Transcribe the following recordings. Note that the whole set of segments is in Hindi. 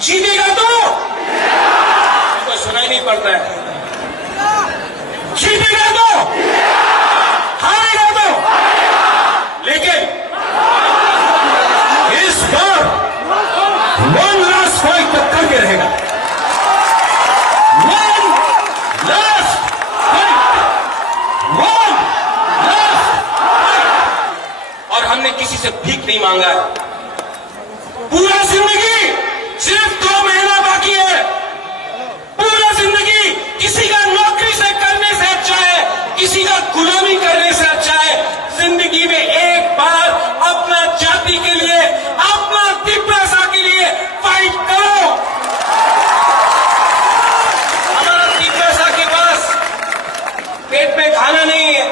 जीतेगा तो सुनाई नहीं पड़ता है, जीतेगा तो हारेगा तो, लेकिन इस बार वन लास्ट फाइट तक करके रहेगा। One last fight, one last fight. और हमने किसी से भीख नहीं मांगा है। पूरा जिंदगी सिर्फ 2 महीना बाकी है। पूरा जिंदगी किसी का नौकरी से करने से अच्छा है, किसी का गुलामी करने से अच्छा है। जिंदगी में एक बार अपना जाति के लिए, अपना तिब्रसा के लिए फाइट करो। हमारा तिब्रसा के पास पेट में खाना नहीं है,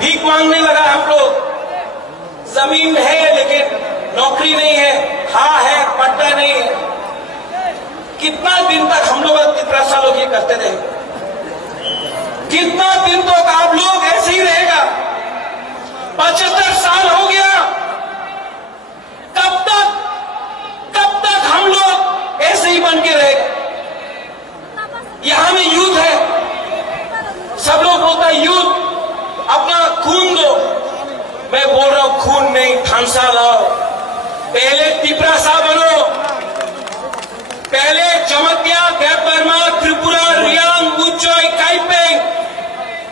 भीख मांगने लगा हम लोग। जमीन है लेकिन नौकरी नहीं है, हाँ है पट्टा नहीं है। कितना दिन तक हम लोग तिब्रसा लोग ये करते रहे? कितना दिन तक आप लोग ऐसे ही रहेगा? 75 साल हो गया। कब तक हम लोग ऐसे ही बन के रहेगा? यहां में यूथ है, सब लोग बोलता है यूथ अपना खून दो। मैं बोल रहा हूं खून नहीं, थानसा लाओ। पहले तिब्रसा बनो, पहले जमत्या, देवबर्मा, त्रिपुरा, रियांग, उच्चोई, काइपेंग,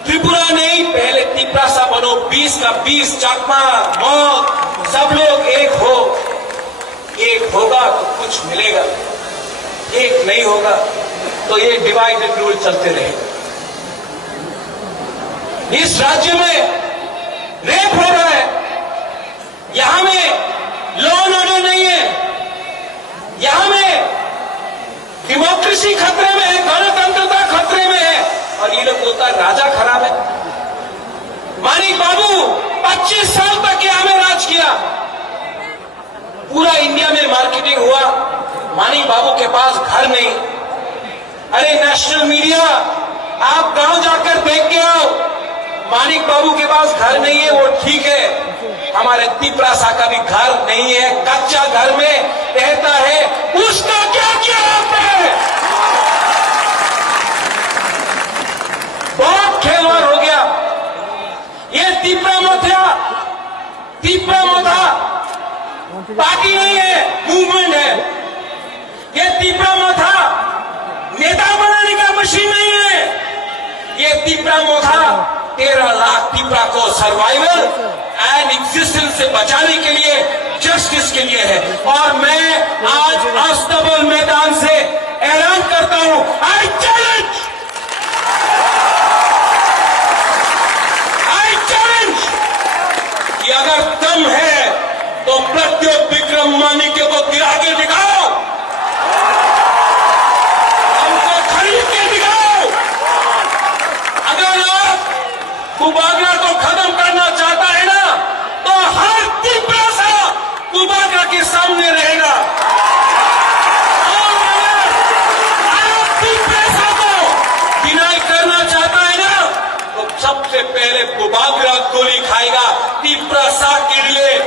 त्रिपुरा नहीं, पहले तिब्रसा बनो। 20 का 20, चाकमा, मौत, सब लोग एक हो। एक होगा तो कुछ मिलेगा, एक नहीं होगा तो ये डिवाइड एंड रूल चलते रहेगा। इस राज्य में रेप हो रहा है, यहां में लॉ एंड ऑर्डर नहीं है, यहां में डेमोक्रेसी खतरे में है, गणतंत्रता खतरे में है, और ये लोग बोलता है राजा खराब है। मानिक बाबू 25 साल तक यहां में राज किया, पूरा इंडिया में मार्केटिंग हुआ। मानिक बाबू के पास घर नहीं। अरे नेशनल मीडिया, आप गांव जाकर देख के आओ, मानिक बाबू के पास घर नहीं है, वो ठीक है। हमारे तिब्रसा का भी घर नहीं है, कच्चा घर में रहता है। उसका क्या किया आपने? बहुत खेलवाड़ हो गया। ये तिब्रा मोथा पार्टी नहीं है, मूवमेंट है। ये तिब्रा मोथा नेता बनाने का मशीन नहीं है। ये तिब्रा मोथा 13 लाख तिब्रा को सर्वाइवल एंड एग्जिस्टेंस से बचाने के लिए, जस्टिस के लिए है। और मैं आज अस्तबल मैदान से ऐलान करता हूं, आई चैलेंज कि अगर दम है तो प्रत्युत विक्रम मानिक्य को गिरा के दिखाओ, हमको खरीद के दिखाओ। अगर आप कुबागरा को खत्म करना चाहता है ना, तो हर तिब्रसा कुबागरा के सामने रहेगा। और अगर तिब्रसा को डिनाई करना चाहता है ना, तो सबसे पहले कुबागरा गोली खाएगा। तिब्रसा के लिए